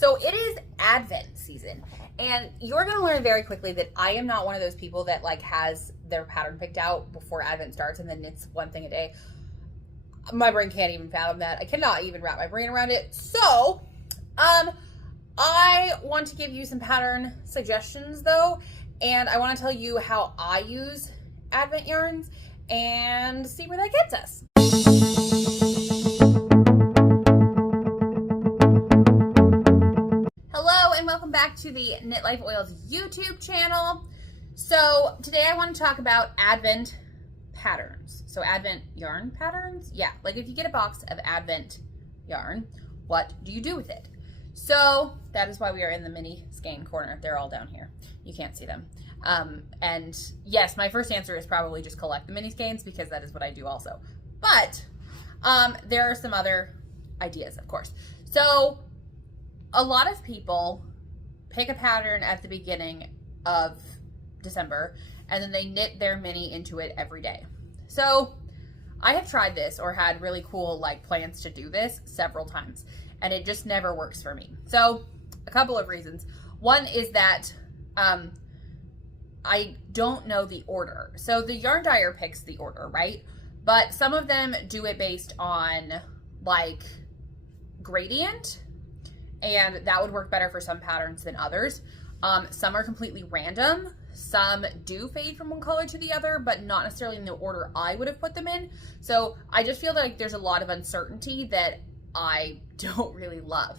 So it is Advent season, and you're going to learn very quickly that I am not one of those people that like has their pattern picked out before Advent starts and then knits one thing a day. My brain can't even fathom that. I cannot even wrap my brain around it. So, I want to give you some pattern suggestions though, and I want to tell you how I use Advent yarns and see where that gets us. Hello and welcome back to the Knit Life Oils YouTube channel. So today I want to talk about Advent patterns. So Advent yarn patterns? Yeah, like if you get a box of Advent yarn, what do you do with it? So that is why we are in the mini skein corner. They're all down here. You can't see them. And yes, my first answer is probably just collect the mini skeins because that is what I do also. But there are some other ideas, of course. So a lot of people pick a pattern at the beginning of December and then they knit their mini into it every day. So I have tried this or had really cool like plans to do this several times and it just never works for me. So a couple of reasons. One is that I don't know the order. So the yarn dyer picks the order, right? But some of them do it based on like gradient, and that would work better for some patterns than others. Some are completely random. Some do fade from one color to the other, but not necessarily in the order I would have put them in. So I just feel like there's a lot of uncertainty that I don't really love.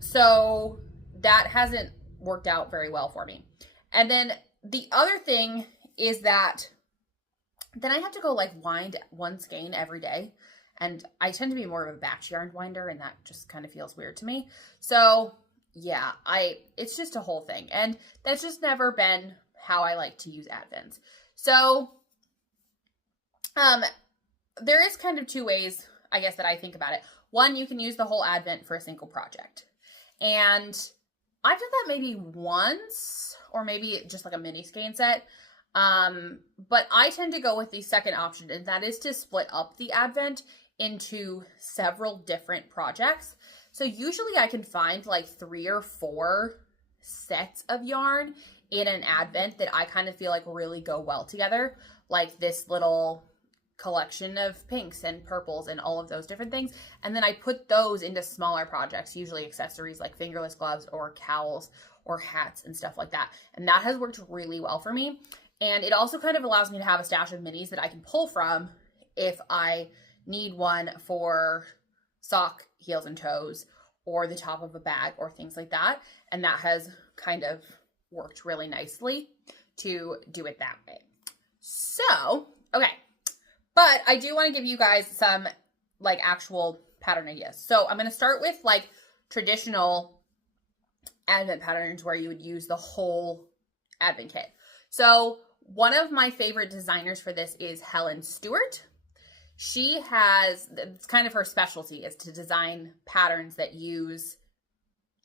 So that hasn't worked out very well for me. And then the other thing is that then I have to go like wind one skein every day. And I tend to be more of a batch yarn winder, and that just kind of feels weird to me. So yeah, it's just a whole thing. And that's just never been how I like to use Advents. So there is kind of two ways, I guess, that I think about it. One, you can use the whole Advent for a single project. And I've done that maybe once, or maybe just like a mini skein set. But I tend to go with the second option, and that is to split up the Advent into several different projects. So usually I can find like 3 or 4 sets of yarn in an Advent that I kind of feel like really go well together. Like this little collection of pinks and purples and all of those different things. And then I put those into smaller projects, usually accessories like fingerless gloves or cowls or hats and stuff like that. And that has worked really well for me. And it also kind of allows me to have a stash of minis that I can pull from if I need one for sock heels and toes or the top of a bag or things like that. And that has kind of worked really nicely to do it that way. So, okay. But I do want to give you guys some like actual pattern ideas. So I'm going to start with like traditional Advent patterns where you would use the whole Advent kit. So one of my favorite designers for this is Helen Stewart. She has, it's kind of her specialty is to design patterns that use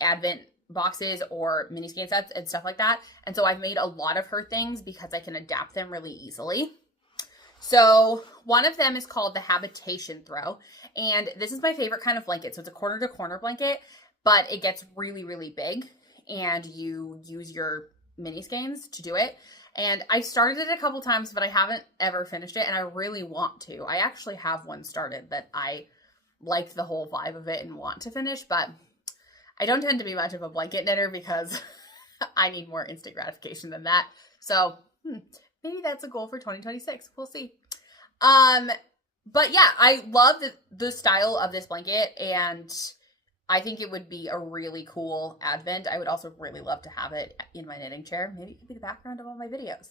Advent boxes or mini skein sets and stuff like that. And so I've made a lot of her things because I can adapt them really easily. So one of them is called the Habitation Throw. And this is my favorite kind of blanket. So it's a corner to corner blanket, but it gets really, really big and you use your mini skeins to do it. And I started it a couple times, but I haven't ever finished it, and I really want to. I actually have one started that I like the whole vibe of it and want to finish, but I don't tend to be much of a blanket knitter because I need more instant gratification than that. So maybe that's a goal for 2026. We'll see. But yeah, I love the style of this blanket, and I think it would be a really cool Advent. I would also really love to have it in my knitting chair. Maybe it could be the background of all my videos.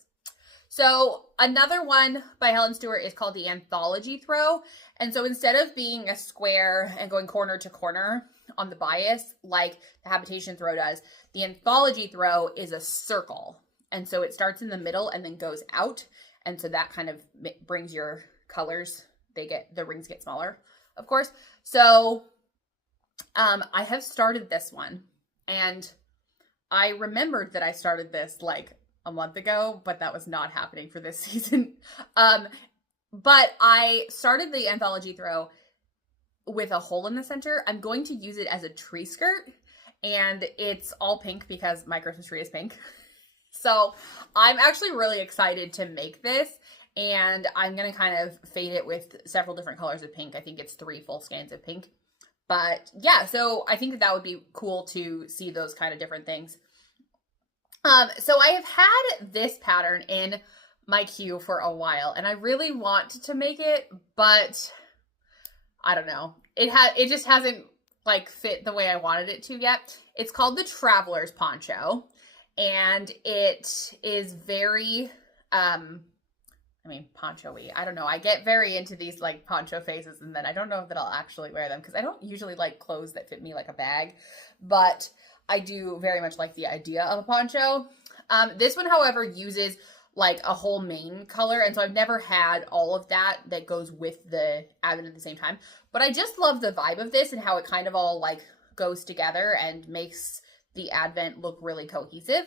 So another one by Helen Stewart is called the Anthology Throw. And so instead of being a square and going corner to corner on the bias like the Habitation Throw does, the Anthology Throw is a circle. And so it starts in the middle and then goes out. And so that kind of brings your colors, the rings get smaller, of course. So I have started this one, and I remembered that I started this like a month ago, but that was not happening for this season. But I started the Anthology Throw with a hole in the center. I'm going to use it as a tree skirt, and it's all pink because my Christmas tree is pink. So I'm actually really excited to make this, and I'm going to kind of fade it with several different colors of pink. I think it's 3 full skeins of pink. But yeah, so I think that would be cool to see those kind of different things. So I have had this pattern in my queue for a while, and I really want to make it, but I don't know. It just hasn't like fit the way I wanted it to yet. It's called the Traveler's Poncho, and it is very poncho-y. I don't know. I get very into these like poncho phases, and then I don't know that I'll actually wear them because I don't usually like clothes that fit me like a bag, but I do very much like the idea of a poncho. This one, however, uses like a whole main color, and so I've never had all of that goes with the advent at the same time. But I just love the vibe of this and how it kind of all like goes together and makes the advent look really cohesive.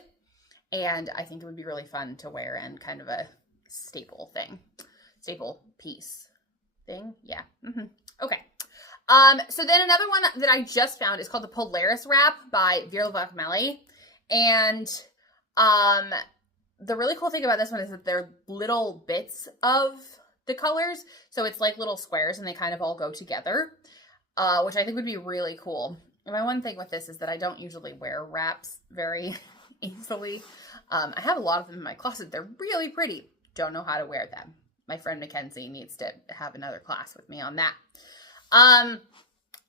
And I think it would be really fun to wear and kind of a staple piece thing. Yeah. Okay. So then another one that I just found is called the Polaris Wrap by Vera Lachmeli. And the really cool thing about this one is that they're little bits of the colors. So it's like little squares and they kind of all go together, which I think would be really cool. And my one thing with this is that I don't usually wear wraps very easily. I have a lot of them in my closet. They're really pretty. Don't know how to wear them. My friend Mackenzie needs to have another class with me on that.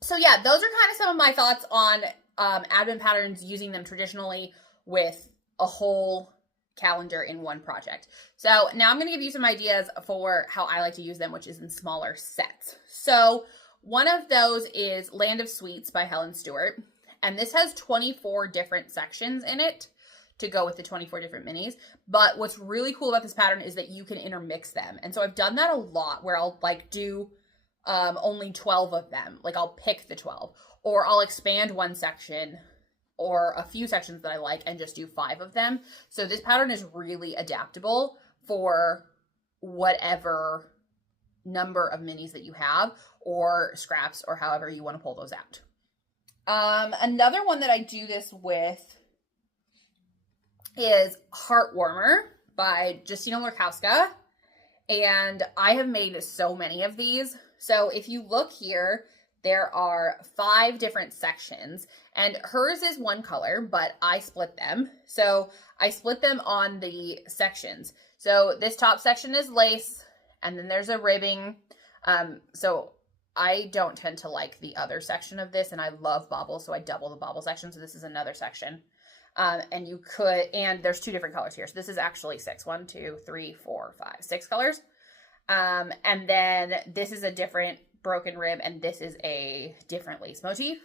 So yeah, those are kind of some of my thoughts on advent patterns, using them traditionally with a whole calendar in one project. So now I'm going to give you some ideas for how I like to use them, which is in smaller sets. So one of those is Land of Sweets by Helen Stewart. And this has 24 different sections in it to go with the 24 different minis. But what's really cool about this pattern is that you can intermix them. And so I've done that a lot where I'll like do only 12 of them. Like I'll pick the 12, or I'll expand one section or a few sections that I like and just do 5 of them. So this pattern is really adaptable for whatever number of minis that you have, or scraps, or however you want to pull those out. Another one that I do this with is Heartwarmer by Justina Lorkowska. And I have made so many of these. So if you look here, there are 5 different sections, and hers is one color, but I split them. So I split them on the sections. So this top section is lace, and then there's a ribbing. So I don't tend to like the other section of this, and I love baubles, so I double the bauble section. So this is another section. And there's 2 different colors here. So this is actually 6. 1, 2, 3, 4, 5, 6 colors. And then this is a different broken rib, and this is a different lace motif.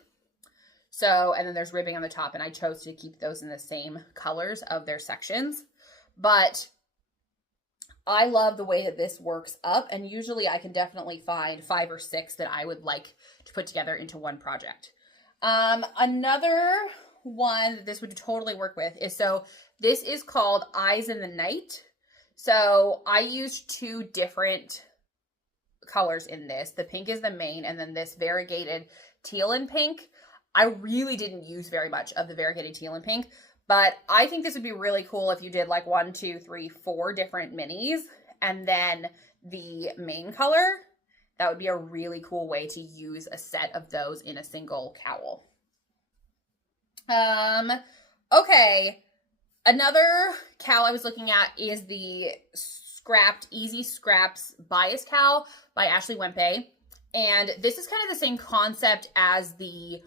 So, and then there's ribbing on the top, and I chose to keep those in the same colors of their sections. But I love the way that this works up, and usually I can definitely find 5 or 6 that I would like to put together into one project. Another one that this would totally work with is, so this is called Eyes in the Night. So I used 2 different colors in this. The pink is the main, and then this variegated teal and pink. I really didn't use very much of the variegated teal and pink, but I think this would be really cool if you did like 1, 2, 3, 4 different minis, and then the main color. That would be a really cool way to use a set of those in a single cowl. Okay. Another cowl I was looking at is the Scrapped Easy Scraps Bias Cowl by Ashley Wempe. And this is kind of the same concept as the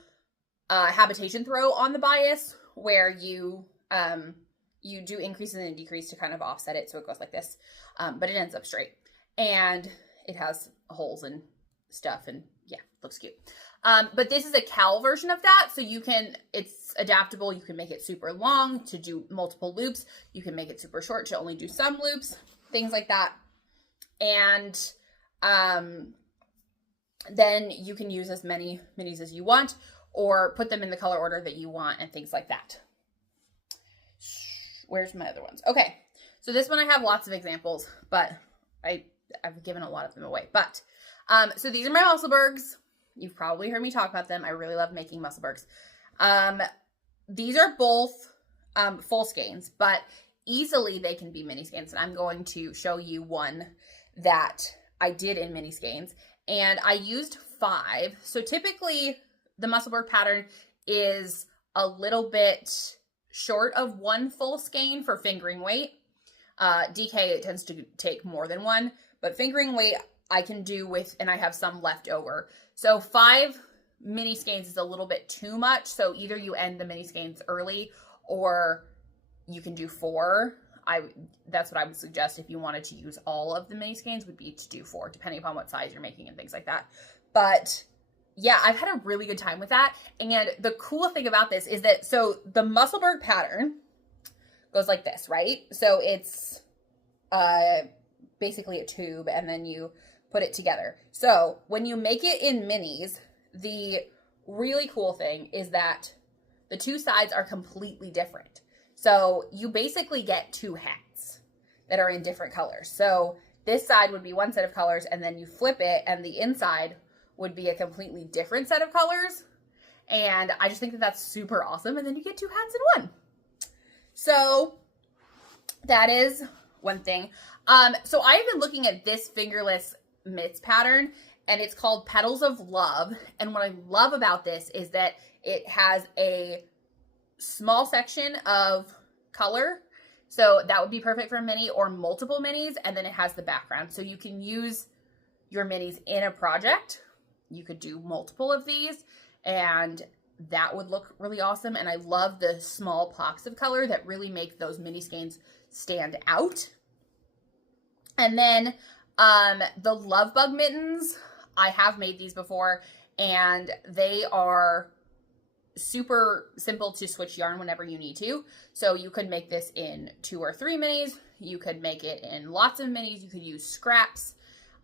habitation throw on the bias, where you do increase and then decrease to kind of offset it. So it goes like this, but it ends up straight. And it has holes and stuff, and yeah, looks cute. But this is a cowl version of that. So it's adaptable. You can make it super long to do multiple loops. You can make it super short to only do some loops, things like that. And then you can use as many minis as you want, or put them in the color order that you want and things like that. Where's my other ones? Okay. So this one I have lots of examples, but I've given a lot of them away. But so these are my Musselburghs. You've probably heard me talk about them. I really love making Musselburghs. these are both full skeins, but easily they can be mini skeins. And I'm going to show you one that I did in mini skeins. And I used 5. So typically the Musselburgh pattern is a little bit short of 1 full skein for fingering weight. DK, it tends to take more than 1, but fingering weight I can do with, and I have some left over. So 5 mini skeins is a little bit too much. So either you end the mini skeins early or you can do 4. That's what I would suggest if you wanted to use all of the mini skeins, would be to do 4, depending upon what size you're making and things like that. But yeah, I've had a really good time with that. And the cool thing about this is that, so the Musselburgh pattern goes like this, right? So it's basically a tube and then you put it together. So when you make it in minis, the really cool thing is that the 2 sides are completely different. So you basically get 2 hats that are in different colors. So this side would be one set of colors, and then you flip it and the inside would be a completely different set of colors. And I just think that that's super awesome. And then you get 2 hats in one. So that is one thing. So I've been looking at this fingerless mitts pattern, and it's called Petals of Love. And what I love about this is that it has a small section of color. So that would be perfect for a mini or multiple minis. And then it has the background. So you can use your minis in a project. You could do multiple of these and that would look really awesome. And I love the small pops of color that really make those mini skeins stand out. And then the Love Bug mittens, I have made these before, and they are super simple to switch yarn whenever you need to. So you could make this in 2 or 3 minis. You could make it in lots of minis. You could use scraps.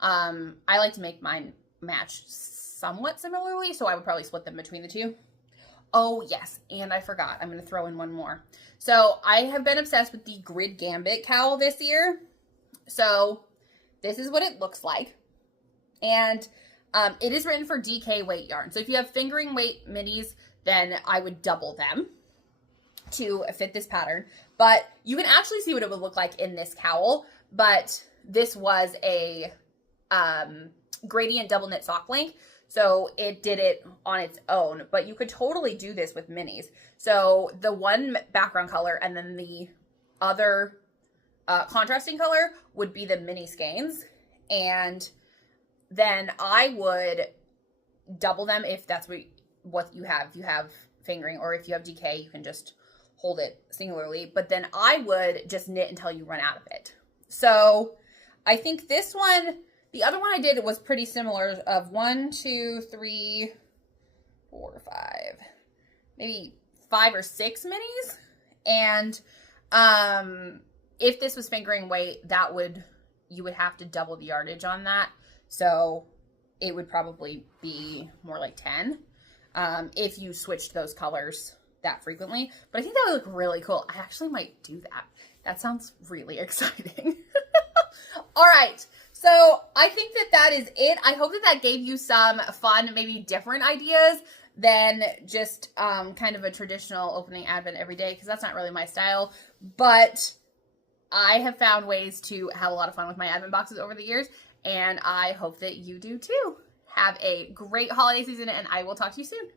I like to make mine match somewhat similarly, so I would probably split them between the 2. Oh yes, and I forgot. I'm going to throw in one more. So I have been obsessed with the Grid Gambit cowl this year. So this is what it looks like. And it is written for DK weight yarn. So if you have fingering weight minis, then I would double them to fit this pattern. But you can actually see what it would look like in this cowl. But this was a gradient double knit sock link. So it did it on its own, but you could totally do this with minis. So the one background color and then the other contrasting color would be the mini skeins. And then I would double them if that's what you have. If you have fingering, or if you have DK, you can just hold it singularly. But then I would just knit until you run out of it. So I think this one, the other one I did was pretty similar, of 1, 2, 3, 4, 5, maybe 5 or 6 minis. And if this was fingering weight, you would have to double the yardage on that. So it would probably be more like 10 if you switched those colors that frequently. But I think that would look really cool. I actually might do that. That sounds really exciting. All right. So I think that is it. I hope that gave you some fun, maybe different ideas than just kind of a traditional opening Advent every day, because that's not really my style. But I have found ways to have a lot of fun with my Advent boxes over the years, and I hope that you do too. Have a great holiday season, and I will talk to you soon.